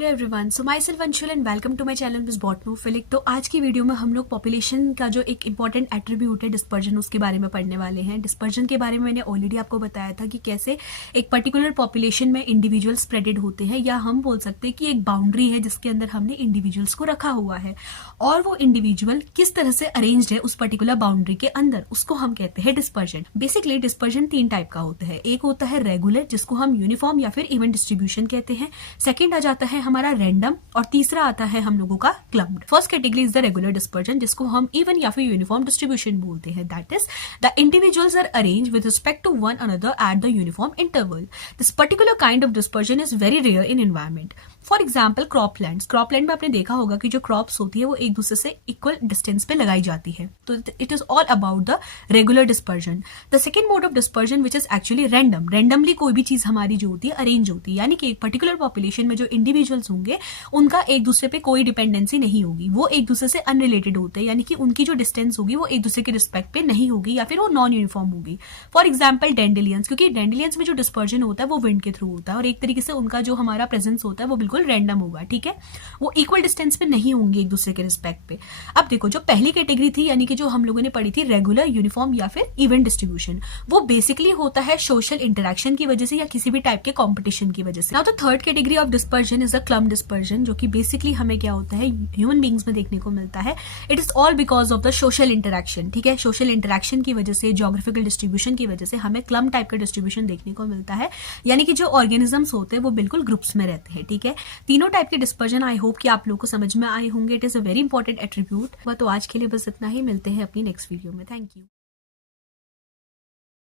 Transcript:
Hello everyone, so myself Anshul and welcome to my channel miss botanophilic. तो आज की video में हम लोग पॉपुलेशन का जो एक इंपॉर्टेंट एट्रीब्यूट है डिस्पर्जन, उसके बारे में पढ़ने वाले हैं। डिस्पर्जन के बारे में मैंने ऑलरेडी आपको बताया था कि कैसे एक पर्टिकुलर पॉपुलेशन में इंडिविजुअल स्प्रेडेड होते हैं, या हम बोल सकते हैं कि एक बाउंड्री है जिसके अंदर हमने इंडिविजुअल्स को रखा हुआ है और वो इंडिविजुअल किस तरह से अरेंज्ड है उस पर्टिकुलर बाउंड्री के अंदर, उसको हम कहते हैं डिस्पर्जन। बेसिकली डिस्पर्जन 3 टाइप का होता है। एक होता है रेगुलर, जिसको हम यूनिफॉर्म या फिर इवन डिस्ट्रीब्यूशन कहते हैं। सेकेंड आ जाता है हमारा रैंडम, और तीसरा आता है हम लोगों का clumped. First category is the regular dispersion, जिसको हम इवन या फिर यूनिफॉर्म डिस्ट्रीब्यूशन बोलते हैं। That is the individuals are arrange with respect to one another at the uniform interval. This particular kind of dispersion is very rare in environment. For example cropland में आपने देखा होगा कि जो क्रॉप्स होती है वो एक दूसरे से इक्वल डिस्टेंस पे लगाई जाती है। तो it is all about the regular dispersion. The second mode of dispersion which is actually random. Randomly कोई भी चीज हमारी जो होती है अरेंज होती है, यानी कि एक पर्टिकुलर पॉपुलेशन में जो इंडिविजुअल्स होंगे उनका एक दूसरे पे कोई डिपेंडेंसी नहीं होगी, वो एक दूसरे से अनरिलेटेड होते हैं, यानी कि उनकी जो डिस्टेंस होगी वो एक दूसरे के रिस्पेक्ट पे नहीं होगी या फिर वो नॉन यूनिफॉर्म होगी। फॉर एग्जाम्पल डेंडेलियंस, क्योंकि डेंडेलियंस में जो डिस्पर्जन होता है वो विंड के थ्रू होता है और एक तरीके से उनका जो हमारा प्रेजेंस होता है वो बिल्कुल रैंडम होगा। ठीक है, वो इक्वल डिस्टेंस पे नहीं होंगे एक दूसरे के रिस्पेक्ट पे। अब देखो, जो पहली कैटेगरी थी यानी कि जो हम लोगों ने पढ़ी थी रेगुलर, यूनिफॉर्म या फिर इवन डिस्ट्रीब्यूशन, वो बेसिकली होता है सोशल इंटरेक्शन की वजह से या किसी भी टाइप के कॉम्पिटिशन की वजह से। Now the third category of dispersion is the clumped dispersion, जो कि बेसिकली हमें क्या होता है ह्यूमन बींग्स में देखने को मिलता है। It is all because of the social interaction. ठीक है, सोशल इंटरेक्शन की वजह से, ज्योग्राफिकल डिस्ट्रीब्यूशन की वजह से हमें क्लम्प टाइप का डिस्ट्रीब्यूशन देखने को मिलता है, यानी कि जो ऑर्गेनिजम्स होते हैं वो बिल्कुल ग्रुप्स में रहते हैं। ठीक है, तीनों टाइप के डिस्पर्जन आई होप कि आप लोगों को समझ में आए होंगे। It is a very important attribute. तो आज के लिए बस इतना ही, मिलते हैं अपनी नेक्स्ट वीडियो में। Thank you.